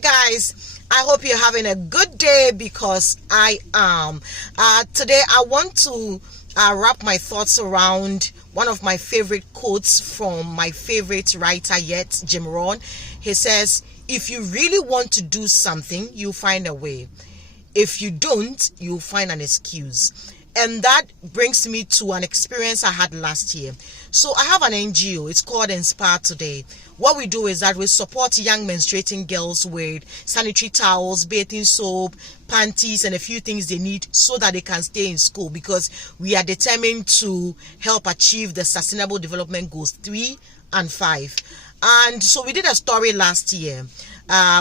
guys, I hope you're having a good day because I am. Today I want to wrap my thoughts around one of my favorite quotes from my favorite writer yet, Jim Rohn. He says, if you really want to do something, you'll find a way. If you don't, you'll find an excuse. And that brings me to an experience I had last year. So I have an NGO. It's called Inspire Today. What we do is that we support young menstruating girls with sanitary towels, bathing soap, panties, and a few things they need so that they can stay in school, because we are determined to help achieve the Sustainable Development Goals 3 and 5. And so we did a story last year.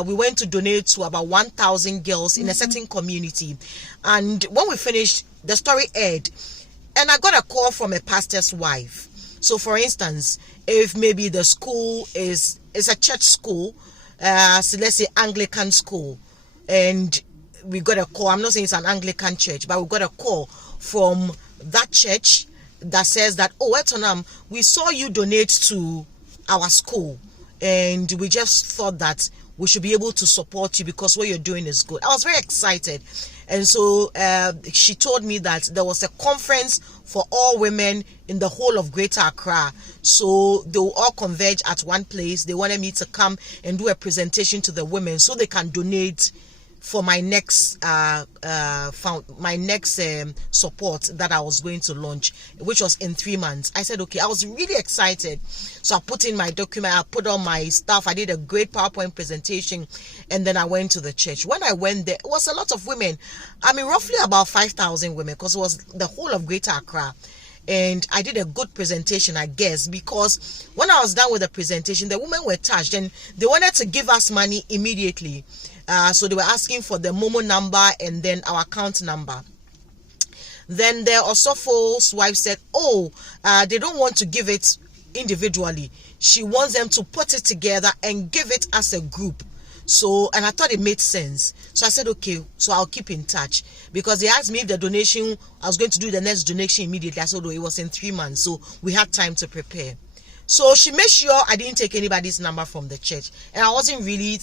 We went to donate to about 1,000 girls in a certain community. And when we finished, the story aired. And I got a call from a pastor's wife. So for instance, if maybe the school is a church school, so let's say Anglican school, and we got a call, I'm not saying it's an Anglican church, but we got a call from that church that says that, oh, Etonam, we saw you donate to our school, and we just thought that we should be able to support you because what you're doing is good. I was very excited. And so she told me that there was a conference for all women in the whole of Greater Accra. So they will all converge at one place. They wanted me to come and do a presentation to the women so they can donate for my next support that I was going to launch, which was in 3 months. I said, okay, I was really excited. So I put in my document, I put on my stuff, I did a great PowerPoint presentation, and then I went to the church. When I went there, it was a lot of women. I mean, roughly about 5,000 women, because it was the whole of Greater Accra. And I did a good presentation, I guess, because when I was done with the presentation, the women were touched and they wanted to give us money immediately. So they were asking for the Momo number and then our account number. Then the Osofo's wife said, oh, they don't want to give it individually. She wants them to put it together and give it as a group. So, and I thought it made sense. So I said, okay, so I'll keep in touch, because they asked me if the donation, I was going to do the next donation immediately. I said, oh, it was in 3 months. So we had time to prepare. So she made sure I didn't take anybody's number from the church. And I wasn't really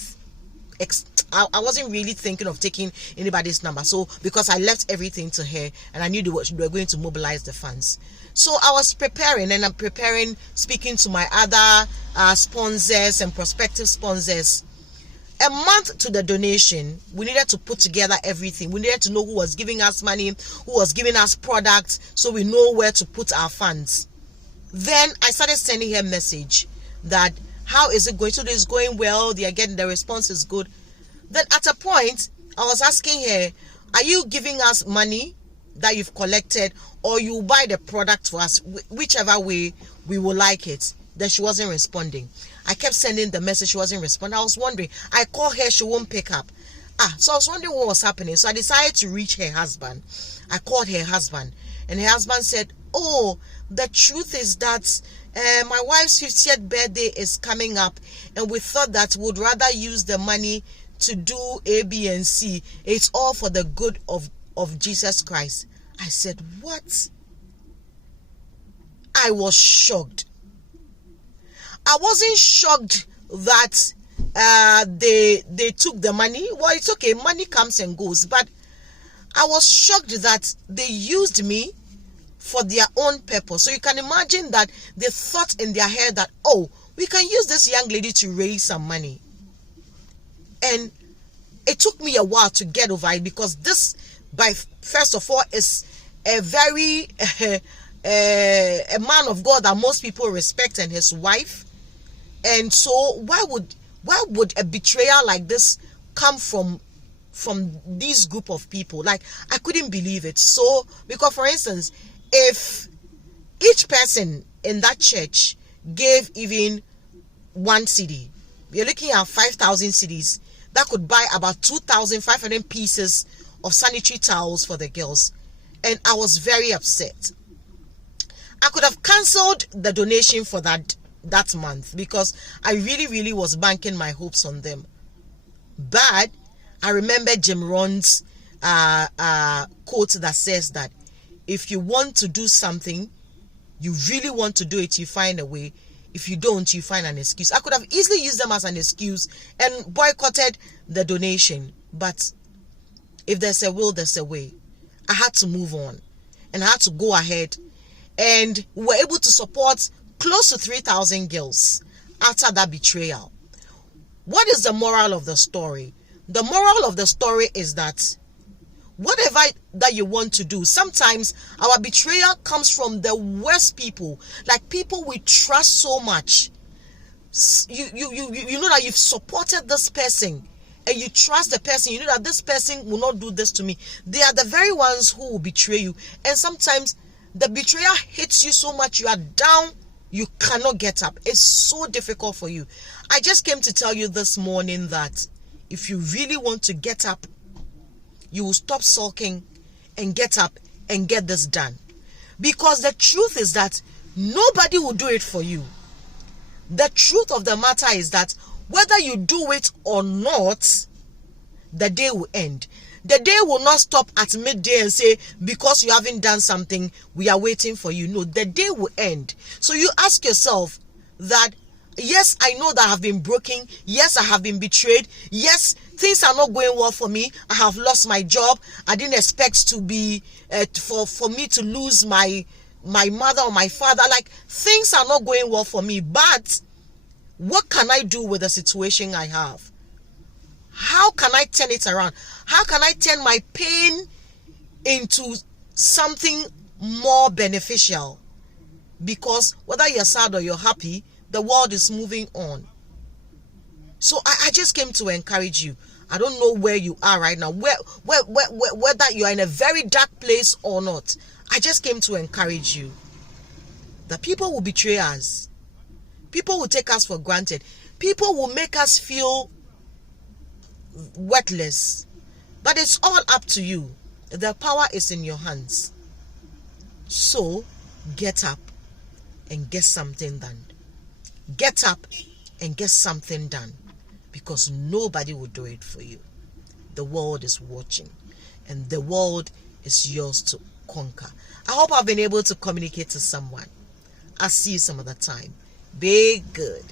thinking of taking anybody's number. So because I left everything to her and I knew they were going to mobilize the funds. So I was preparing, and I'm preparing, speaking to my other sponsors and prospective sponsors. A month to the donation, we needed to put together everything. We needed to know who was giving us money, who was giving us products, so we know where to put our funds. Then I started sending her a message that, how is it going? So it's going well. They are getting, the response is good. Then at a point, I was asking her, are you giving us money that you've collected, or you buy the product for us, whichever way we will like it? Then she wasn't responding. I kept sending the message, she wasn't responding. I was wondering. I called her, she won't pick up. So I was wondering what was happening. So I decided to reach her husband. I called her husband, and her husband said, oh, the truth is that my wife's 50th birthday is coming up, and we thought that we'd rather use the money to do A, B, and C. It's all for the good of Jesus Christ. I said, what? I was shocked. I wasn't shocked that they took the money. Well, it's okay, money comes and goes, but I was shocked that they used me for their own purpose. So you can imagine that they thought in their head that, oh, we can use this young lady to raise some money. And it took me a while to get over it, because this, first of all, is a very a man of God that most people respect, and his wife. And so why would a betrayal like this come from this group of people? Like, I couldn't believe it. So, because for instance, if each person in that church gave even 1 cedi, we're looking at 5,000 cedis. That could buy about 2,500 pieces of sanitary towels for the girls. And I was very upset. I could have cancelled the donation for that month, because I really was banking my hopes on them. But I remember Jim Rohn's quote that says that if you want to do something, you really want to do it, you find a way. If you don't, you find an excuse. I could have easily used them as an excuse and boycotted the donation. But if there's a will, there's a way. I had to move on. And I had to go ahead. And we were able to support close to 3,000 girls after that betrayal. What is the moral of the story? The moral of the story is that whatever that you want to do, sometimes our betrayal comes from the worst people, like people we trust so much. You know that you've supported this person and you trust the person. You know that this person will not do this to me. They are the very ones who will betray you. And sometimes the betrayal hits you so much you are down, you cannot get up. It's so difficult for you. I just came to tell you this morning that if you really want to get up, you will stop sulking and get up and get this done. Because the truth is that nobody will do it for you. The truth of the matter is that whether you do it or not, the day will end. The day will not stop at midday and say, because you haven't done something, we are waiting for you. No, the day will end. So you ask yourself that, yes, I know that I have been broken. Yes, I have been betrayed. Yes, things are not going well for me. I have lost my job. I didn't expect to be, for me to lose my mother or my father. Like, things are not going well for me. But what can I do with the situation I have? How can I turn it around? How can I turn my pain into something more beneficial? Because whether you're sad or you're happy, the world is moving on. So I just came to encourage you. I don't know where you are right now, whether you are in a very dark place or not. I just came to encourage you that people will betray us. People will take us for granted. People will make us feel worthless. But it's all up to you. The power is in your hands. So get up and get something done. Get up and get something done, because nobody will do it for you. The world is watching, and the world is yours to conquer. I hope I've been able to communicate to someone. I'll see you some other time. Be good.